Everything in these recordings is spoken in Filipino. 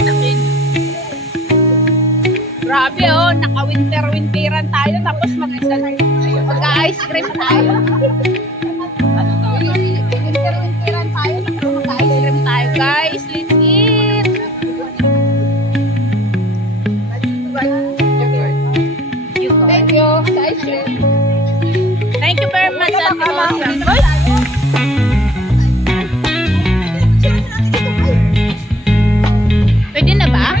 Akin. Grabe oh, naka-winter-winteran tayo tapos mag-ice cream tayo. Ano to? Winter-winteran tayo tapos mag-ice cream tayo. Guys, let's eat! Thank you sa ice cream. Thank you very much, Ate Mosang. Pwede na ba?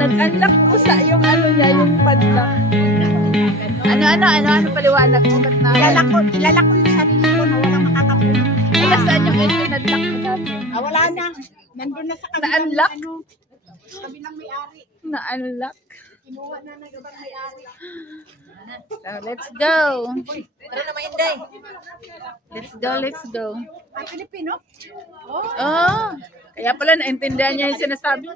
Nag-unlock ko sa yung ano niya, yung padlock. Ano paliwanag mo? Kilala ko yung sarili ko na walang makakapuno. Ay, nasaan yung pinadlock mo natin? Wala na. Nandun na sa kabilang. Na-unlock? Kabilang may-ari. Na-unlock? Kinuha na ng ibang may-ari. So, let's go. Tara na mainday. Let's go. Pilipino? Oh, kaya pala naintindihan niya yung sinasabi.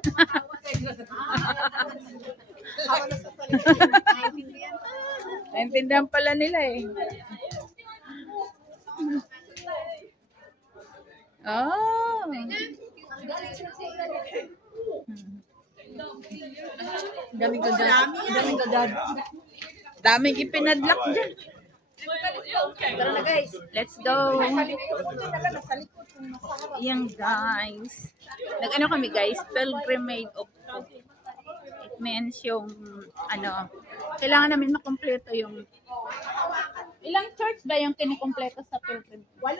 Naintindihan pala nila eh. Oh. Daming gadad. Daming ipinadlock dyan. Tara na guys. Let's go. Yan guys. Nag-ano kami guys? Pilgrimage of hope. It means yung ano, kailangan namin makumpleto yung ilang church ba yung kinikumpleto sa pilgrimage? 8.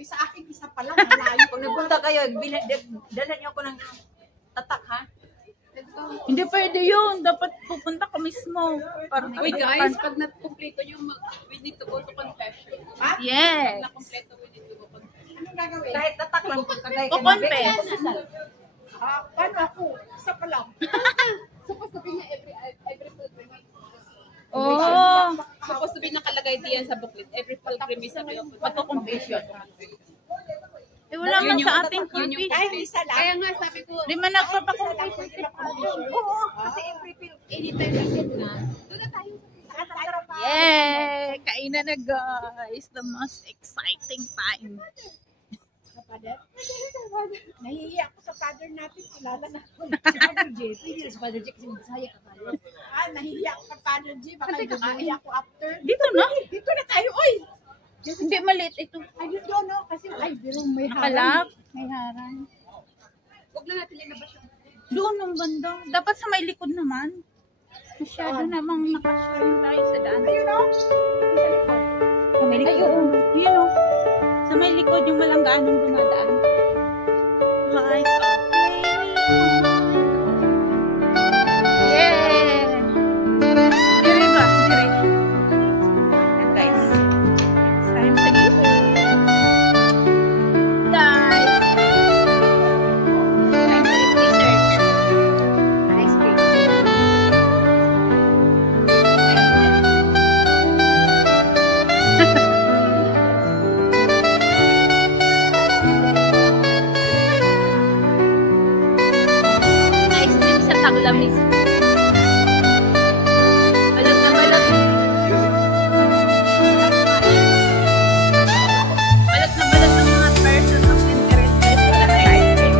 Sa akin isa pa lang. Malayo. Kung nagpunta kayo, dala niyo ako ng tatak ha? Hindi pwede yun. Dapat pupunta ka mismo. Wait guys, pag na-complete yung we need to go to confession. Yes. Na-complete we need to go to confession. Anong gagawin? Kahit tatak lang kung kagay ka Kukonfess. Paano ako? Isa pa lang. Supposed to be niya every pilgrimage. Oh. Supposed to be nakalagay diyan sa booklet. Every pilgrimage sa kayo. Magko-confession. Eh, wala man sa ating confession. Ay, isa lang. Kaya nga sabi ko, Di man nagpapa-confession. Oo, kasi every anytime na sit na, doon na tayo. Yay! Kainan na guys. The most exciting time. Nahihiya ako sa father natin. Kilala na ako. Si Father J. Pwede na si Father J kasi magsaya ka tayo. Nahihiya ako sa Father J. Baka nahihiya ako after. Dito na? Dito na tayo. Oy! Hindi maliit ito. I don't know. Kasi pero may Nakalap. harang. May harang. Huwag na natin linabas yung Doon ang banda. Dapat sa may likod naman. Masyado namang nakaswimming tayo sa daan. Ayun o. Sa may likod. Ay, yun o. Sa may likod yung malanggaan ng dumadaan. Guys, okay. Yeah! Dire ba? Dire. And guys, it's time to eat. Guys! It's time to eat dessert. Ice cream. Ice cream sa taglamis. Balat na balat. Balat na balat ng mga person of interest guys. Wala na ice cream.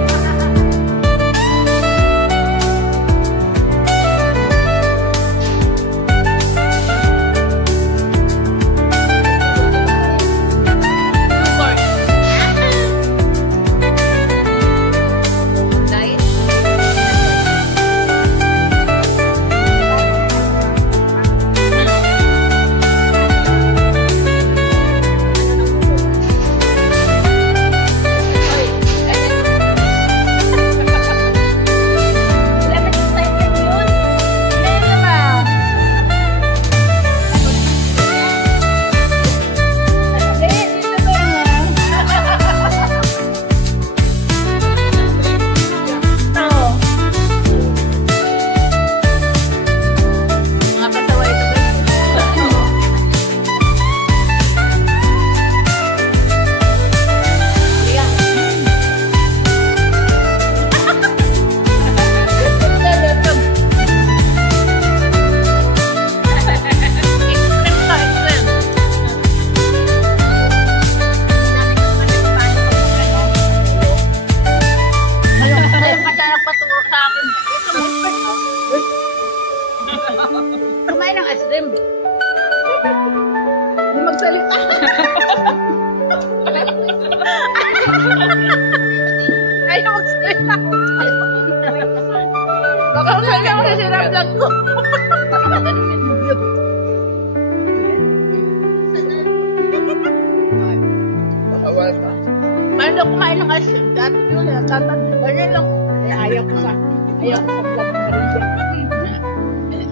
daw kumain ng ice cream. Dati yun, natatanda. Ganyan lang. Kaya ayaw ko sa vlog ng Maria.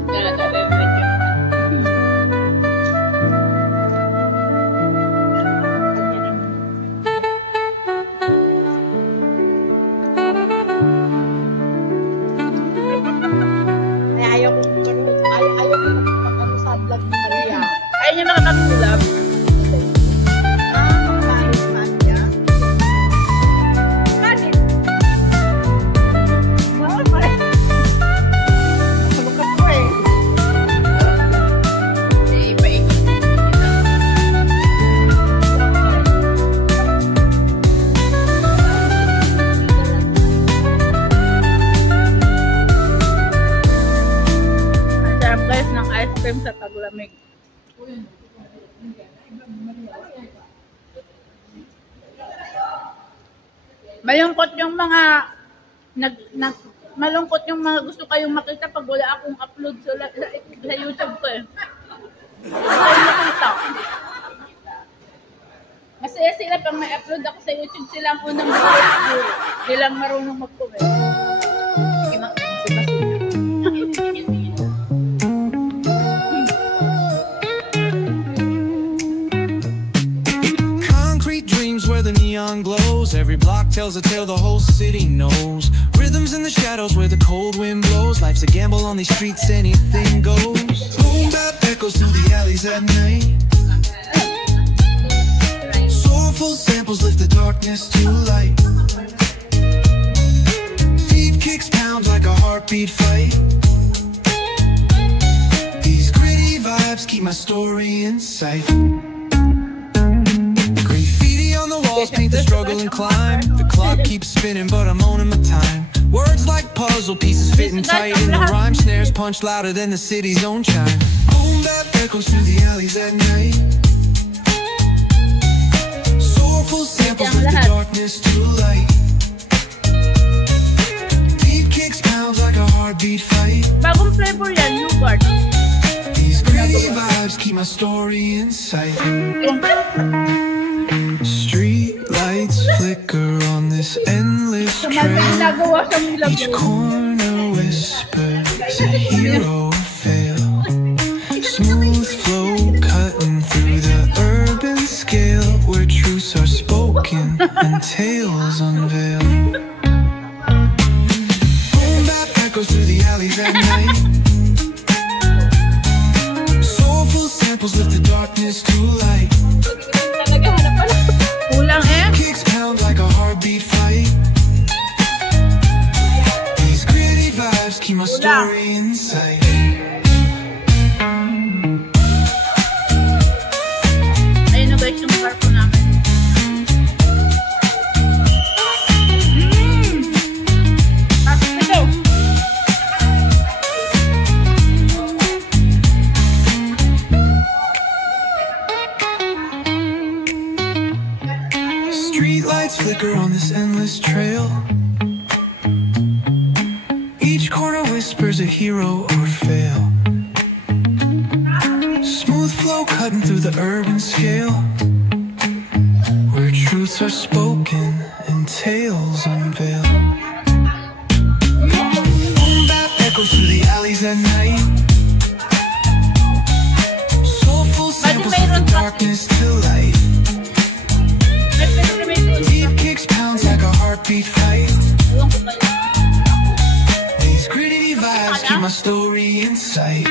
Kaya tayo yung medyo. Kaya ayaw ko mag-ano sa vlog ng Maria. Ayaw niya makapag-collab. Kahit man niya. Bakit? Malukat ko eh. Eh, paikot. Ang sarap guys ng ice cream sa taglamig. Malungkot yung mga malungkot yung mga gusto kayong makita pag wala akong upload sa YouTube ko eh. Gusto kayong makita. Masaya sila pag may upload ako sa YouTube, sila ang unang mag-view. Hindi lang marunong mag-comment. Concrete dreams where the neon glows. Every block tells a tale the whole city knows. Rhythms in the shadows where the cold wind blows. Life's a gamble on these streets, anything goes. Boom bap echoes through the alleys at night. Soulful samples lift the darkness to light. Deep kicks pound like a heartbeat fight. These gritty vibes keep my story in sight. Graffiti on the walls paint the struggle and climb. The clock keeps spinning but I'm owning my time. Words like puzzle pieces fitting tight in the rhyme. Snares punch louder than the city's own chime. Boom bap echoes through the alleys at night. Soulful samples lift the darkness to light. Deep kicks pound like a heartbeat fight. Bagong flavor yan, yogurt. These gritty vibes keep my story in sight. Street lights flicker on this endless Sa mga trail. ginagawa sa Milagro. Each corner whispers a hero fail. Smooth flow cutting through the urban scale, where truths are spoken and tales unveil. Boom bap echoes through the alleys at night. Soulful samples lift the darkness to light. Kulang eh. Kicks pound like a heartbeat fight. These gritty vibes keep my story in sight. Ayun na guys yung carpo namin. Tapos ito. Street lights flicker on this endless trail. Each corner whispers a hero or fail. Smooth flow cutting through the urban scale, where truths are spoken and tales unveil. Boom bap echoes through the alleys at night. Soulful samples of the darkness to light. May pinag-remake Deep kicks pounds like a heartbeat fight. These gritty vibes keep my story in sight.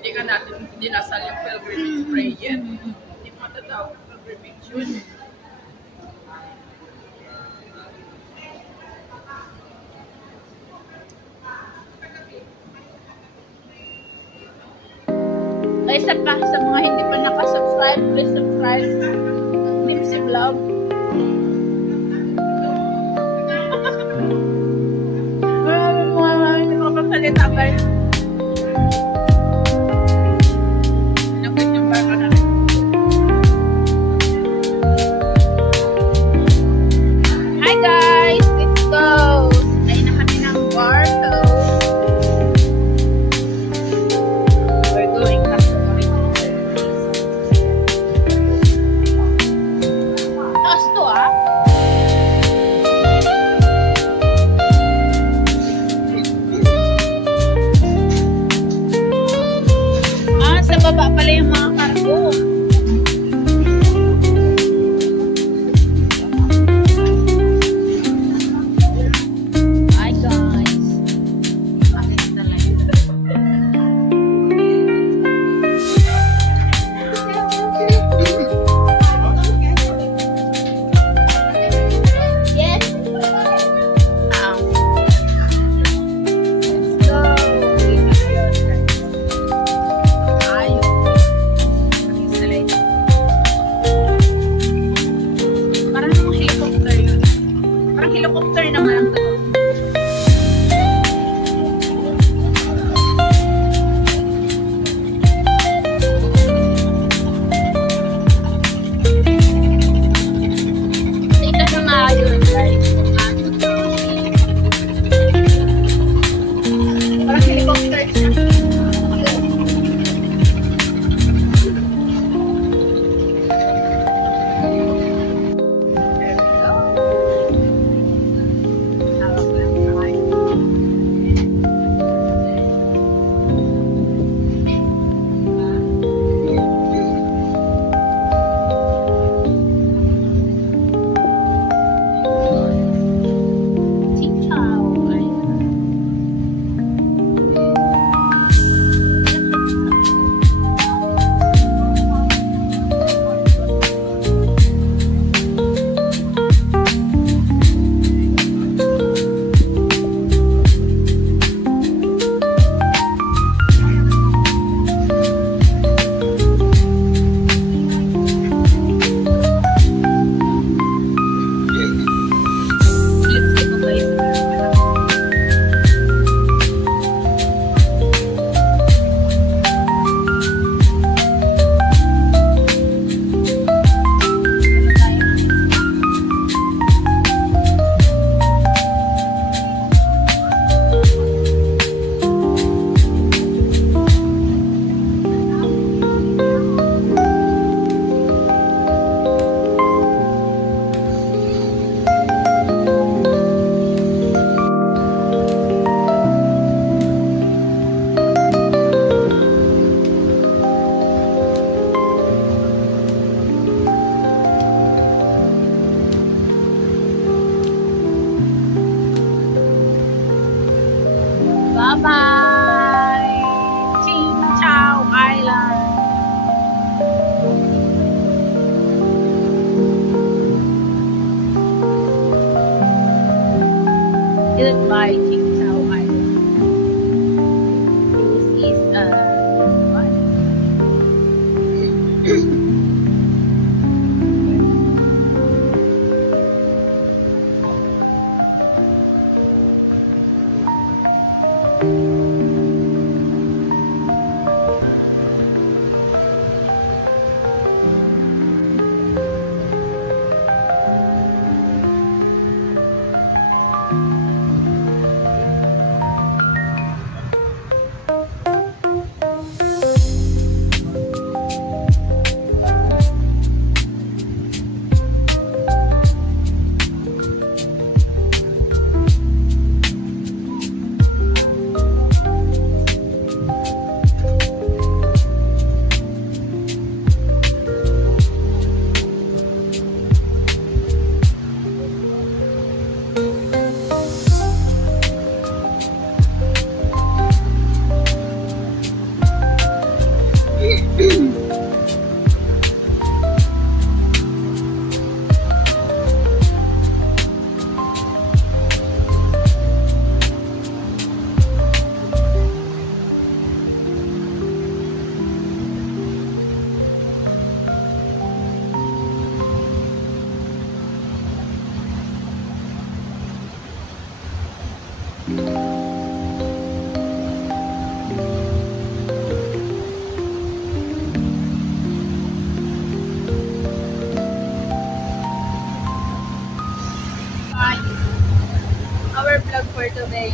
Hindi ka natin dinasal yung pilgrimage prayer. Hindi mo matatawag pilgrimage yun. Isa pa sa mga hindi pa nakasubscribe, please subscribe. Nimsi Vlog. Maraming bar. Yung bar ka na rin. Hi guys! Let's go! Tayo na kami ng bar. So, we're going back to original place. Taas to ah. Sa baba pala yung mga kargo. Hi guys. Akin talaga. Yes. Helicopter naman ang to. Ito na nga yun guys. Parang helicopter siya. Bye-bye! Ching Chow Island! Goodbye, Ching Chow Island. This is what? vlog for today.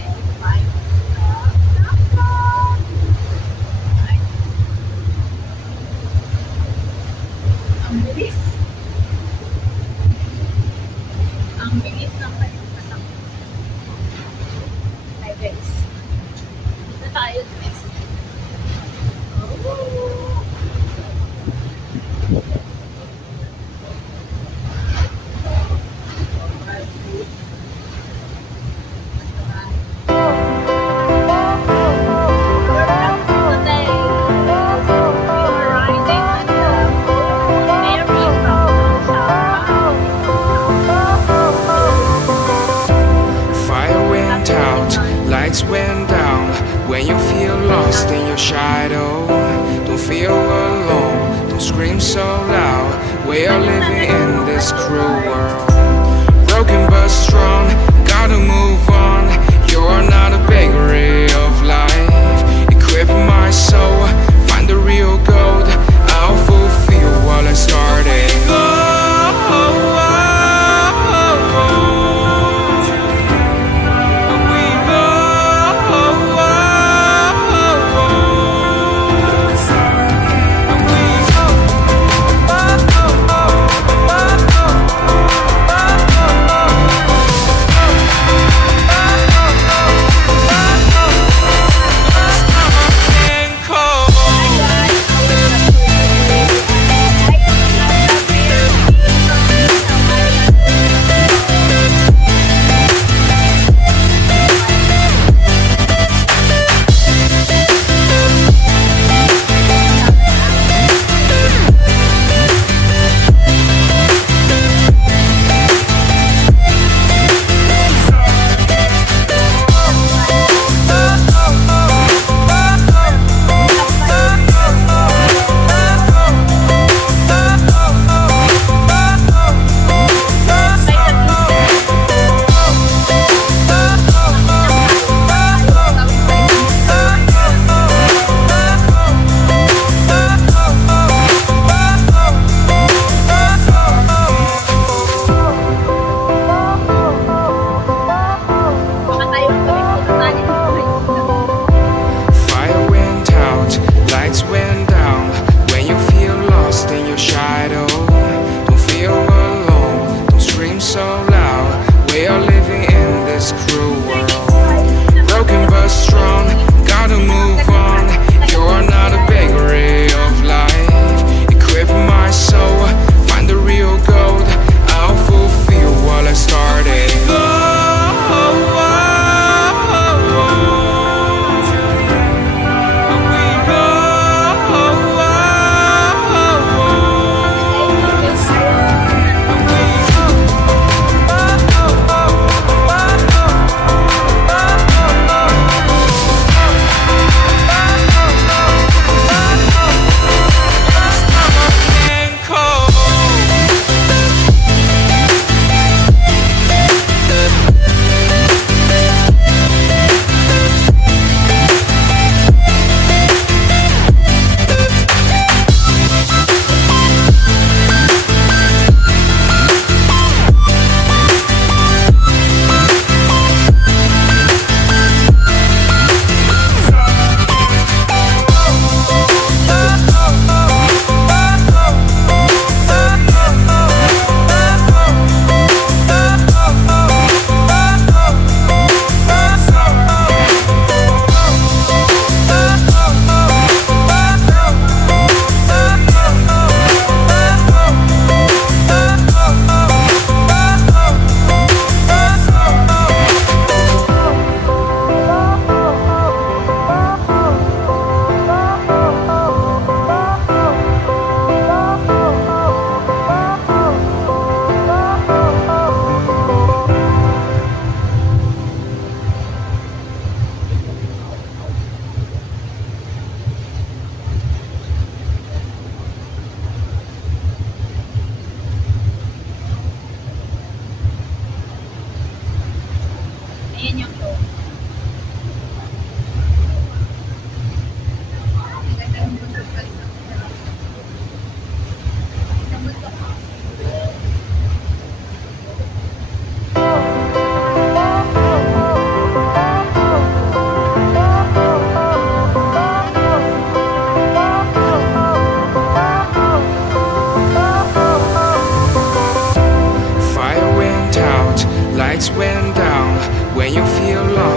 Ang bilis. Ang bilis ng kanyang patak. Hi guys. Dito tayo guys. Fire went out, lights went down. When you feel lost in your shadow, don't feel alone, don't scream so loud. We are living in this cruel world. Broken but strong, gotta move on. You're not a bakery of life. Equip my soul, find the real gold. I'll fulfill what I started.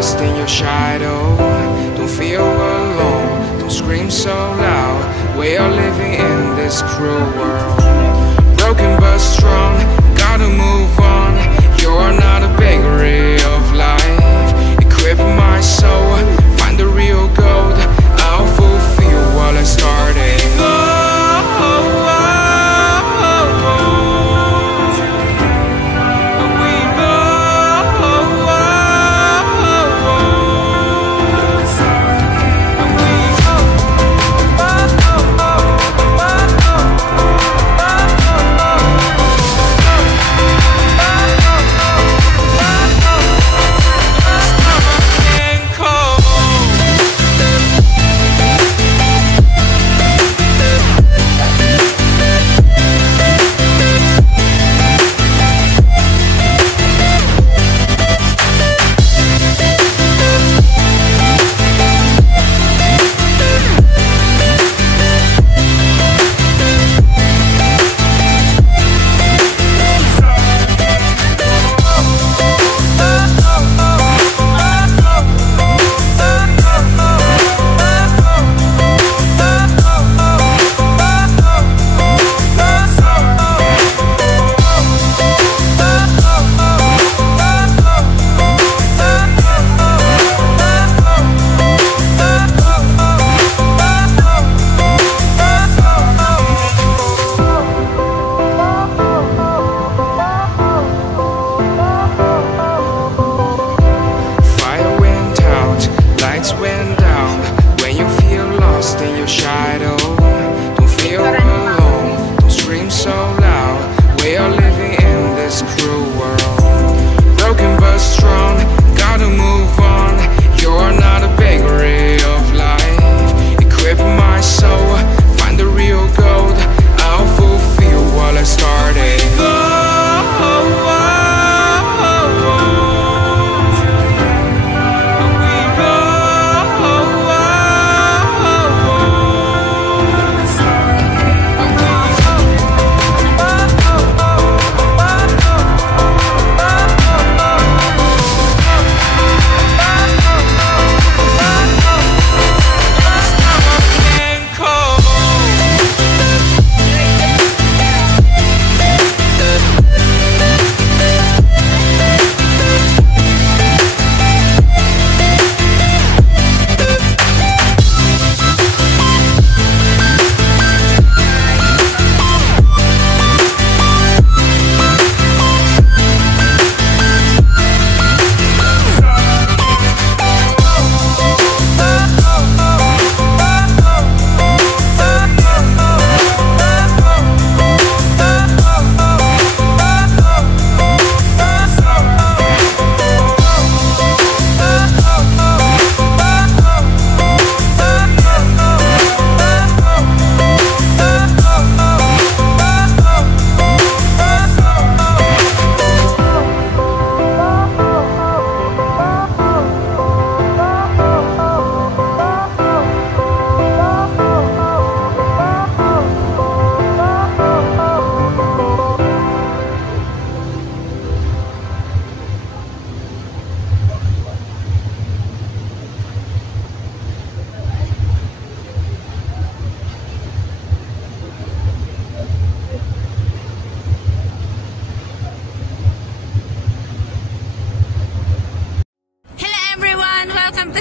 lost in your shadow. Don't feel alone, don't scream so loud. We are living in this cruel world. Broken but strong, gotta move on. You're not a bakery of life. Equip my soul, find the real gold. I'll fulfill what I started.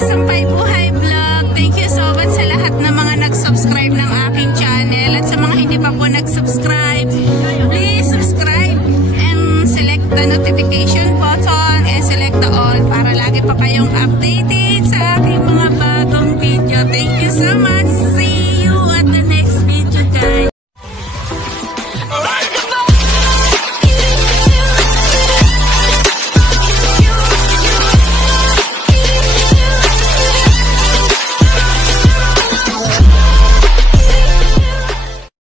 Sampay Buhay Vlog. Thank you so much sa lahat ng mga nag-subscribe ng aking channel. At sa mga hindi pa po nag-subscribe, please subscribe and select the notification button and select the all para lagi pa kayong updated